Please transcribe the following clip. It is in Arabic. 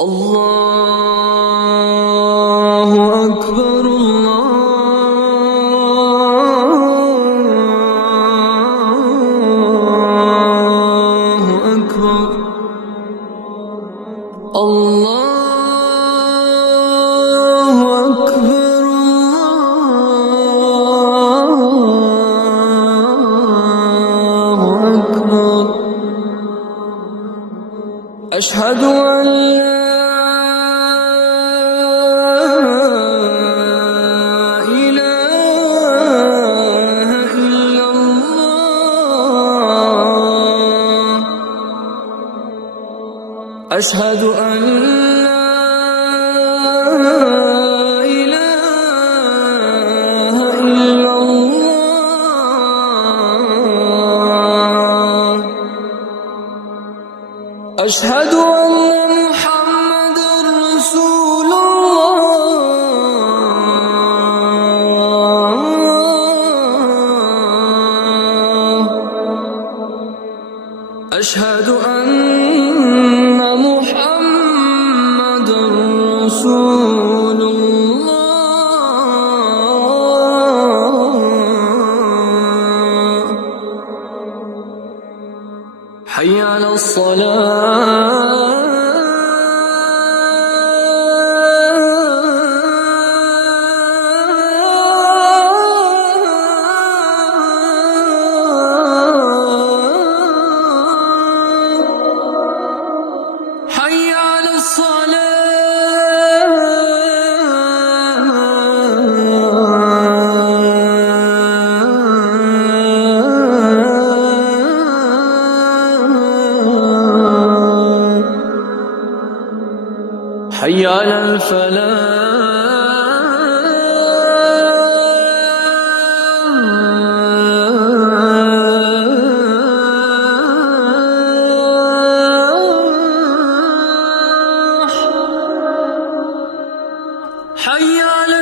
الله أكبر الله أكبر الله أكبر الله أكبر أشهد أن لا إله إلا الله أشهد أن لا إله إلا الله أشهد أن محمدًا رسول الله أشهد أن محمدًا رسول الله حي على الصلاة حي على الصلاة حي على الفلاح حي على